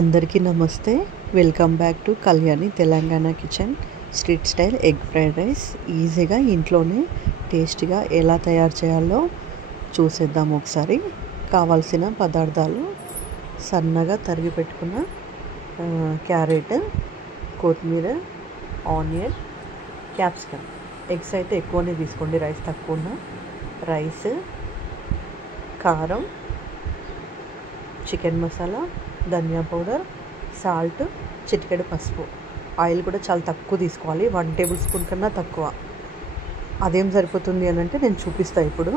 అందరికీ నమస్తే. Welcome back to Kalyani Telangana kitchen. Street style egg fried rice ఈజీగా ఇంట్లోనే టేస్టీగా ఎలా తయారు చేయాలో చూసేద్దాం ఒకసారి. కావాల్సిన పదార్థాలు: సన్నగా తరిగి పెట్టుకున్న క్యారెట్, కొత్తిమీర, ఆనియన్, క్యాప్సికమ్. ఎగ్స్ అయితే ఎక్కువనే తీసుకోండి, రైస్ తక్కువ ఉన్న. రైస్, కారం, చికెన్ మసాలా, ధనియా పౌడర్, సాల్ట్, చిటికెడు పసుపు. ఆయిల్ కూడా చాలా తక్కువ తీసుకోవాలి, 1 టేబుల్ స్పూన్ కన్నా తక్కువ. అదేం సరిపోతుంది అని అంటే నేను చూపిస్తాను ఇప్పుడు.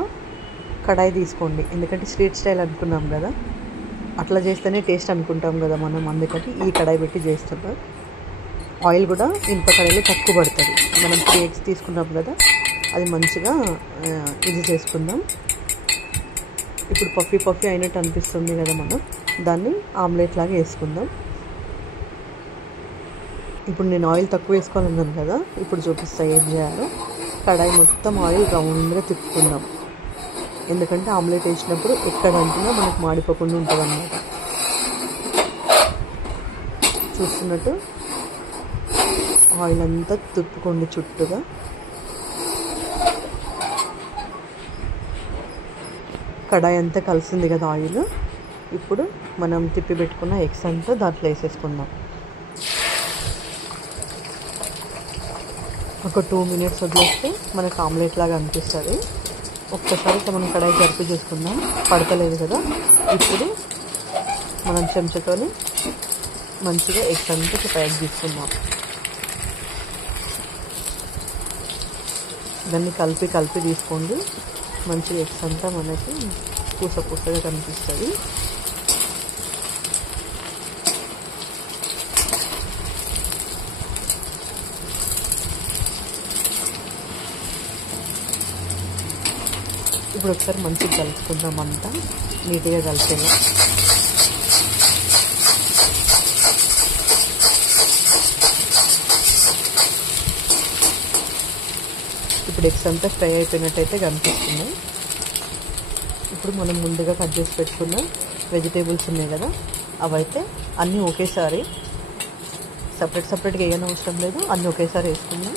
కడాయి తీసుకోండి, ఎందుకంటే స్ట్రీట్ స్టైల్ అనుకున్నాం కదా, అట్లా చేస్తేనే టేస్ట్ అనుకుంటాం కదా మనం, అందుకని ఈ కడాయి పెట్టి చేస్తున్నాం. ఆయిల్ కూడా ఇనుప కడాయిలో తక్కువ పడుతుంది. మనం 3 eggs తీసుకున్నాం కదా, అది మంచిగా ఇది చేసుకుందాం. ఇప్పుడు పఫీ అయినట్టు అనిపిస్తుంది కదా, మనం దాన్ని ఆమ్లెట్ లాగా వేసుకుందాం. ఇప్పుడు నేను ఆయిల్ తక్కువ వేసుకోవాలన్నాను కదా, ఇప్పుడు చూపిస్తాను ఏం చేయాలో. కడాయి మొత్తం ఆయిల్ రౌండ్గా తిప్పుకుందాం, ఎందుకంటే ఆమ్లెట్ వేసినప్పుడు ఎక్కడ అంటున్నా మనకు మాడిపోకుండా ఉంటుంది అన్నమాట. చూస్తున్నట్టు ఆయిల్ అంతా తిప్పుకోండి చుట్టూగా. కడాయి అంతా కలిసింది కదా ఆయిల్. ఇప్పుడు మనం తిప్పి పెట్టుకున్న ఎగ్స్ అంతా దాంట్లో వేసేసుకుందాం. ఒక 2 minutes వదిలేస్తే మనకు ఆమ్లెట్ లాగా అనిపిస్తుంది. ఒక్కసారి ఇట్లా మనం కడాయి జరిపి చేసుకుందాం, పడతలేదు కదా. ఇప్పుడు మనం చెంచాతోని మంచిగా ఎగ్స్ అంతా ఫ్రైడ్ తీసుకుందాం. దాన్ని కలిపి తీసుకోండి. మంచిగా ఎగ్స్ అంతా మనకి పూసగా కనిపిస్తుంది. ఇప్పుడు ఒకసారి మంచిగా కలుపుకుందాం, అంతా నీట్గా కలిసేలా. ఇప్పుడు ఎగ్స్ అంతా ఫ్రై అయిపోయినట్టయితే కనిపిస్తుంది. ఇప్పుడు మనం ముందుగా కట్ చేసి పెట్టుకున్న వెజిటేబుల్స్ ఉన్నాయి కదా, అవైతే అన్నీ ఒకేసారి, సపరేట్గా వేయని అవసరం లేదు, అన్నీ ఒకేసారి వేసుకుందాం.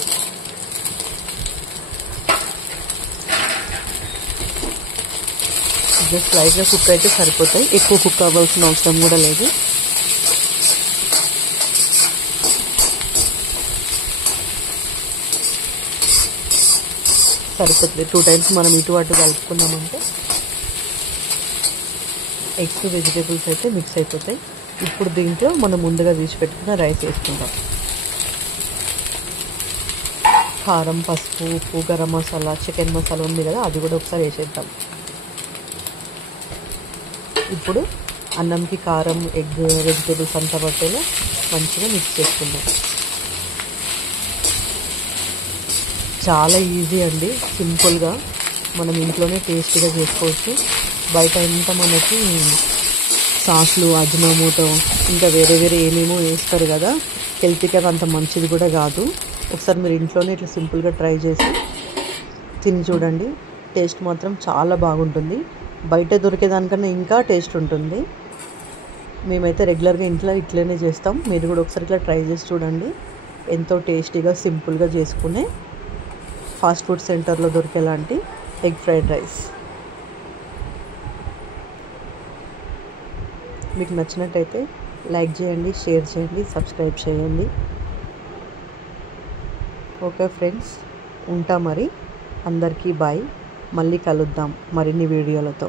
జస్ట్ లైట్గా కుక్ అయితే సరిపోతాయి, ఎక్కువ కుక్ అవ్వాల్సిన అవసరం కూడా లేదు. సరిపోతుంది. 2 times మనం ఇటు అటు కలుపుకున్నామంటే ఎగ్స్ వెజిటేబుల్స్ అయితే మిక్స్ అయిపోతాయి. ఇప్పుడు దీంట్లో మనం ముందుగా తీసి పెట్టుకున్న రైస్ వేసుకుందాం. కారం, పసుపు, ఉప్పు, గరం మసాలా, చికెన్ మసాలా ఉంది కదా, అది కూడా ఒకసారి వేసేద్దాం. ఇప్పుడు అన్నంకి కారం, ఎగ్, వెజిటేబుల్స్ అంతా పట్టేలా మంచిగా మిక్స్ చేసుకుందాం. చాలా ఈజీ అండి, సింపుల్గా మనం ఇంట్లోనే టేస్టీగా చేసుకోవచ్చు. బయట అంతా మనకి సాస్లు, అజినోమోటో, ఇంకా వేరే ఏమేమో వేస్తారు కదా, హెల్త్కి అవి అంత మంచిది కూడా కాదు. ఒకసారి మీరు ఇంట్లోనే ఇట్లా సింపుల్గా ట్రై చేసి తిని చూడండి, టేస్ట్ మాత్రం చాలా బాగుంటుంది. బయట దొరికేదానికన్నా ఇంకా టేస్ట్ ఉంటుంది. మేమైతే రెగ్యులర్గా ఇంట్లో ఇట్లనే చేస్తాం. మీరు కూడా ఒకసారి ఇట్లా ట్రై చేసి చూడండి. ఎంతో టేస్టీగా సింపుల్గా చేసుకునే ఫాస్ట్ ఫుడ్ సెంటర్లో దొరికేలాంటి ఎగ్ ఫ్రైడ్ రైస్. మీకు నచ్చినట్టయితే లైక్ చేయండి, షేర్ చేయండి, సబ్స్క్రైబ్ చేయండి. ఓకే ఫ్రెండ్స్, ఉంటా మరి. అందరికీ బాయ్. మళ్ళీ కలుద్దాం మరిన్ని వీడియోలతో.